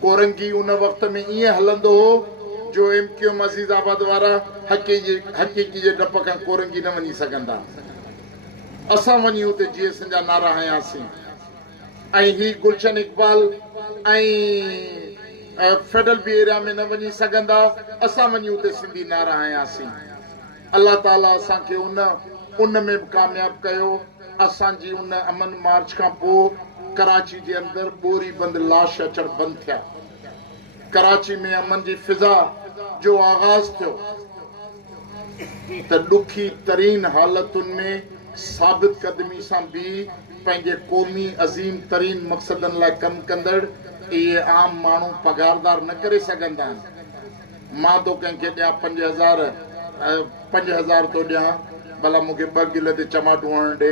कोरंगी उन वक़्त में ईअं हलंदो हो जो एमक्यूएम अज़ीज़ आबाद वारा हक़ीक़ी जे डप खां कोरंगी न वञी सघंदा असां वञी उते जीएस जा नारा हयासीं ऐं ही गुलशन इक़बाल ऐं फेडरल बी एरिया में न वञी सघंदा असां वञी उते सिंधी नारा हयासीं अल्लाह ताला असांखे उन में बि कामयाबु कयो असांजी उन अमन मार्च खां पोइ कराची जे अंदरि बोरी बंद लाश अचण बंदि थिया कराची में अमन जी फिज़ा जो आगाज़ थियो त ॾुखी तरीन हालतुनि में साबित कदमी सां बि पंहिंजे क़ौमी अज़ीम तरीन मक़सदनि लाइ कमु कंदड़ इहे आम माण्हू पघारदार न करे सघंदा आहिनि मां तो कंहिंखे ॾियां 5,000 थो ॾियां भला मूंखे 2 किले ते टमाटो हणण ॾे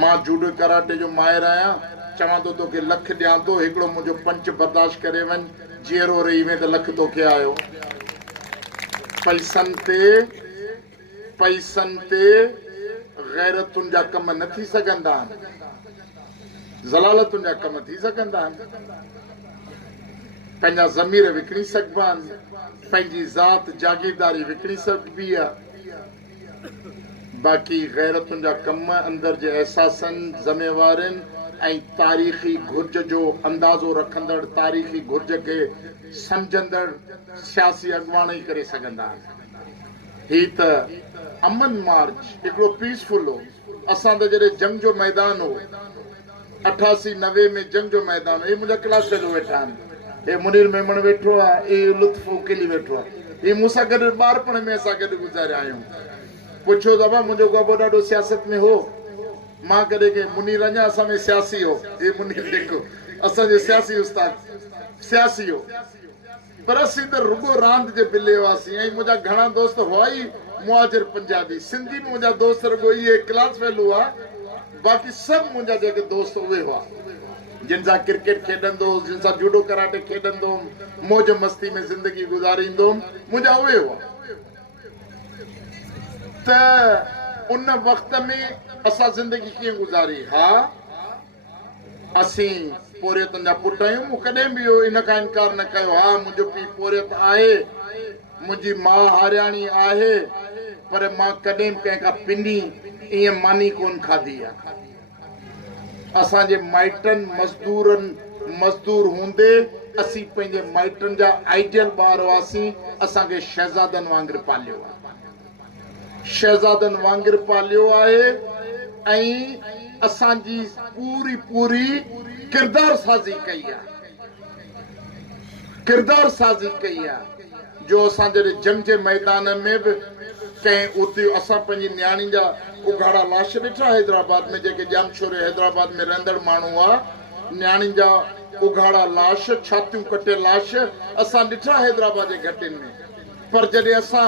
मां जूडो कराटे जो माहिर आहियां चवां थो तोखे लख ॾियां थो हिकिड़ो मुंहिंजो पंच बर्दाश्त करे वञ जीअरो रही में त लख तोखे आयो पैसनि ते गैरतुनि जा कम न थी सघंदा आहिनि ज़लालतुनि जा कम थी सघंदा आहिनि पंहिंजा ज़मीर विकिणी सघिबा आहिनि, पंहिंजी ज़ात जागीरदारी विकिणी सघिबी आहे। बाक़ी गैरतुनि जा कम अंदरि जे अहसासनि, ज़िमेवारियुनि ऐं तारीख़ी घुर्ज जो अंदाज़ो रखंदड़, तारीख़ी घुर्ज खे सम्झंदड़ सियासी अॻुवाण ई करे सघंदा आहिनि। ही त अमन मार्च हिकिड़ो पीसफुल हो। असां त जॾहिं जंग जो मैदान हो, 88-90 में जंग जो मैदान हो, हे मुंहिंजा क्लास फेलो वेठा आहिनि, हे मुनीर मेमण वेठो आहे, हे लुत्फ़ उकेली वेठो आहे, हे मूंसां गॾु ॿारपण में असां गॾु गुज़ारिया आहियूं। पुछो दफ़ा मुंहिंजो गबो ॾाढो सियासत में हो, मां कॾहिं के मुनीर अञा असां में सियासी हो, हे मुनीर जेको असांजो सियासी उस्ताद सियासी हो, पर असीं त रुगो रांदि जे बिले हुआसीं। ऐं मुंहिंजा घणा दोस्त हुआ ई मुहाजिर पंजाबी, सिंधी में मुंहिंजा दोस्त रुगो इहे क्लास फेलो हुआ, बाक़ी सभु मुंहिंजा जेके दोस्त उहे हुआ जिन सां क्रिकेट खेॾंदो, जिन सां जूडो कराटे खेॾंदो, मौज मस्ती में ज़िंदगी गुज़ारींदो, मुंहिंजा उहे हुआ। त उन वक़्त में असां ज़िंदगी कीअं गुज़ारी? हा, असीं पोरियतनि जा पुट आहियूं, मूं कॾहिं बि इहो इन खां इनकार न कयो। हा, मुंहिंजो पीउ पोरियत आहे, मुंहिंजी माउ हारियाणी आहे, पर मां कॾहिं बि कंहिंखां पिनी ईअं मानी कोन खाधी आहे। असांजे माइटनि मज़दूर हूंदे असीं पंहिंजे माइटनि जा आइडियल ॿार हुआसीं। असांखे शहज़ादनि वांगुरु पालियो आहे, शहज़ादनि वांगुरु पालियो आहे, ऐं असांजी पूरी किरदार साज़ी कई आहे, किरदार साज़ी कई आहे। जो असां जॾहिं जंग जे मैदान में बि कंहिं उते असां पंहिंजी न्याणी जा उघाड़ा लाश ॾिठा हैदराबाद में, जेके जामशोरे हैदराबाद में रहंदड़ माण्हू हुआ, न्याणी जा उघाड़ा लाश, छातियूं कटे लाश असां ॾिठा हैदराबाद जे घटियुनि में। पर जॾहिं असां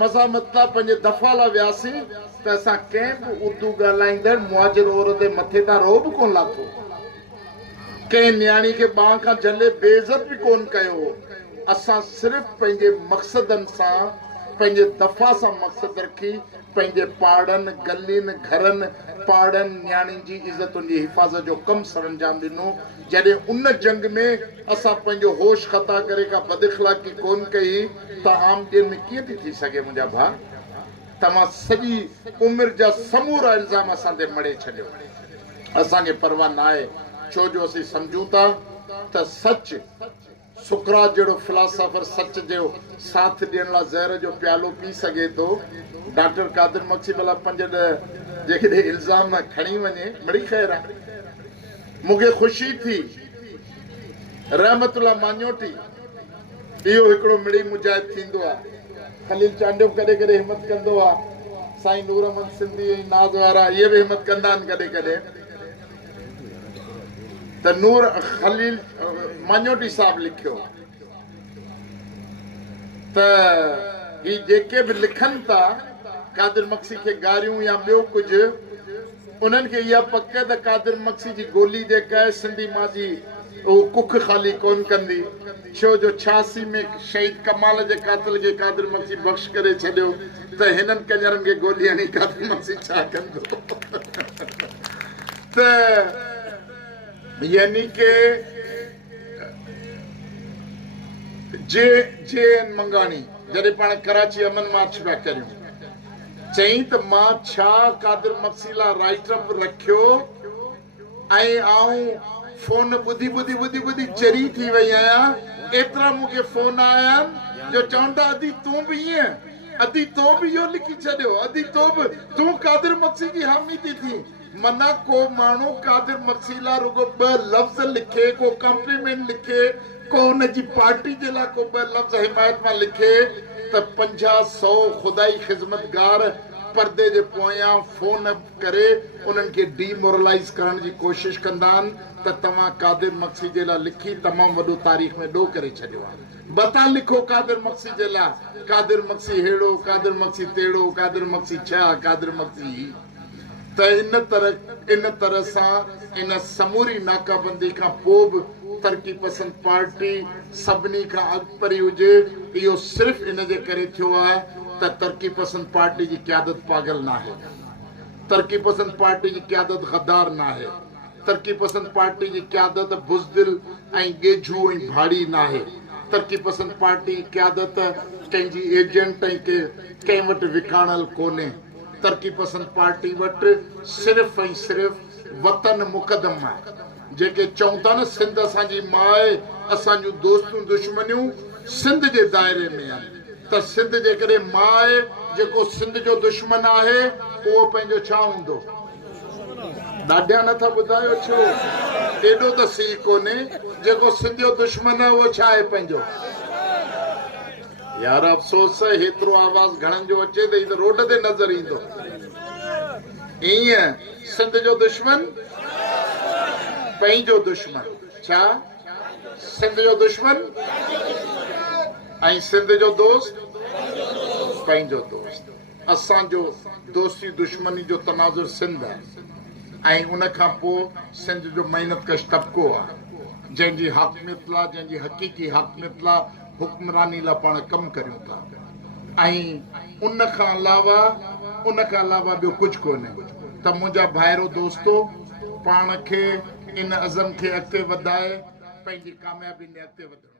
मज़ामत लाइ पंहिंजे दफ़ा लाइ वियासीं त असां कंहिं बि उर्दू ॻाल्हाईंदड़ मुहाजिर औरत जे मथे तां रोब कोन लाथो, कंहिं न्याणी खे ॿाह खां झले बेइज़त बि कोन कयो। असां सिर्फ़ु पंहिंजे मक़सदनि सां, पंहिंजे दफ़ा सां मक़सद रखी पंहिंजे पाड़नि, गलियुनि, घरनि, पाड़नि, न्याणियुनि जी इज़तुनि जी हिफ़ाज़त जो कमु सर अंजाम ॾिनो। जॾहिं उन जंग में असां पंहिंजो होश ख़ता करे का बदइख़लाक़ी कोन कई त आम ॾींहंनि में कीअं थी सघे? मुंहिंजा भाउ, तव्हां सॼी उमिरि जा समूरा इल्ज़ाम असां ते मड़े छॾियो। असांखे परवाह न आहे, छो जो असीं सम्झूं था त सच, सुकरात जहिड़ो फिलासफर सच जो साथ ॾियण लाइ ज़हर जो प्यालो पी सघे थो। डॉक्टर कादिर मक्सी भला 5-10 जेकॾहिं इल्ज़ाम खणी वञे, बड़ी ख़ैर आहे। मूंखे ख़ुशी थी, रहमतुल्लाह मान्योटी इहो हिकिड़ो मिड़ी मुजाहिद थींदो आहे। खलील चांडियो कॾहिं कॾहिं हिमत कंदो आहे, साईं नूर अहमद सिंधी ऐं नाज़ वारा इहे बि हिमत कंदा आहिनि कॾहिं कॾहिं। त नूर खलील मान्योटी साहब लिखियो त ही जेके बि लिखनि था कादिर मक्सी खे गारियूं या ॿियो कुझु, उन्हनि खे इहा पक त कादिर मक्सी जी गोली जेका आहे सिंधी मां जी उहो कुख ख़ाली कोन कंदी, छो जो 86 में शहीद कमाल जे कातिल खे कादिर मक्सी बख़्श करे छॾियो, त हिननि कंजरनि खे गोली हणी कादिर मक्सी छा कंदो? त यानी के जे मंगाणी जॾहिं पाण कराची अमन मार्च पिया करियूं, चई त मां छा कादिर मक्सी लाइ राइटअप रखियो, ऐं आऊं फोन ॿुधी चरी थी वई आहियां। एतिरा मूंखे फोन आया आहिनि जो चवनि था अदी तूं बि ईअं, अदी तो बि इहो लिखी छॾियो, अदी तो बि तूं कादिर मक्सी जी हामी थी। मना को माण्हू कादिर मक्सी लाइ रुगो 2 लफ़्ज़ लिखे, को कॉम्प्लीमेंट लिखे, को हुनजी पार्टी जे लाइ को 2 लफ़्ज़ हिमायत मां लिखे, त 50-100 ख़ुदाई ख़िज़मतगार पर्दे जे पोयां फोन करे उन्हनि खे डीमोरलाइज़ करण जी कोशिशि कंदा आहिनि त तव्हां कादिर मक्सी जे लाइ लिखी तमामु वॾो तारीख़ में ॾोह करे छॾियो आहे। बता लिखो कादिर मक्सी जे लाइ, कादिर मक्सी हेड़ो, कादिर मक्सी तेड़ो, कादिर मक्सी छा, कादिर मक्सी ही। त इन तरह सां इन समूरी नाकाबंदी खां पोइ बि तरक़ी पसंद पार्टी सभिनी खां अॻिपरी हुजे। इहो सिर्फ़ु इन जे करे थियो आहे त तरक़ी पसंद पार्टी जी क़यादत पागल न आहे, तरक़ी पसंद पार्टी जी क़यादत गद्दार न आहे, तरक़ी पसंद पार्टी जी क़यादत बुज़दिल ऐं गेझू ऐं भाड़ी न आहे। तरक़ी पसंद पार्टी क़यादत कंहिंजी एजेंट ऐं कंहिं वटि विकाणल कोन्हे। तरक़ी पसंद पार्टी वटि सिर्फ़ ऐं सिर्फ़ वतन मुक़दम आहे। जेके चऊं था न सिंध असांजी माउ आहे, असांजूं दोस्तूं दुश्मनियूं सिंध जे दायरे में आहिनि, त सिंध जेकॾहिं माउ आहे, जेको सिंध जो दुश्मन आहे उहो पंहिंजो छा हूंदो? ॾाढा नथा ॿुधायो छो? एॾो त सही कोन्हे। जेको सिंध जो दुश्मन आहे उहो छा आहे पंहिंजो? यार अफ़सोस आहे हेतिरो आवाज़ घणनि जो अचे त ही त रोड ते नज़र ईंदो। ईअं सिंध जो दुश्मन पंहिंजो दुश्मन। छा? सिंध जो दुश्मन ऐं सिंध जो दोस्त पंहिंजो दोस्त। असांजो दोस्ती दुश्मनी जो तनाज़ुर सिंध आहे ऐं उन खां पोइ सिंध जो महिनत कश तबिको आहे, जंहिंजी हाकमियत लाइ, जंहिंजी हक़ीक़ी हाकमियत लाइ, हुक्मरानी लाइ पाण कमु करियूं था। ऐं उन खां अलावा ॿियो कुझु कोन्हे। त मुंहिंजा भाइरो दोस्तो, पाण खे इन अज़म खे अॻिते वधाए पंहिंजी कामयाबी में अॻिते वधो।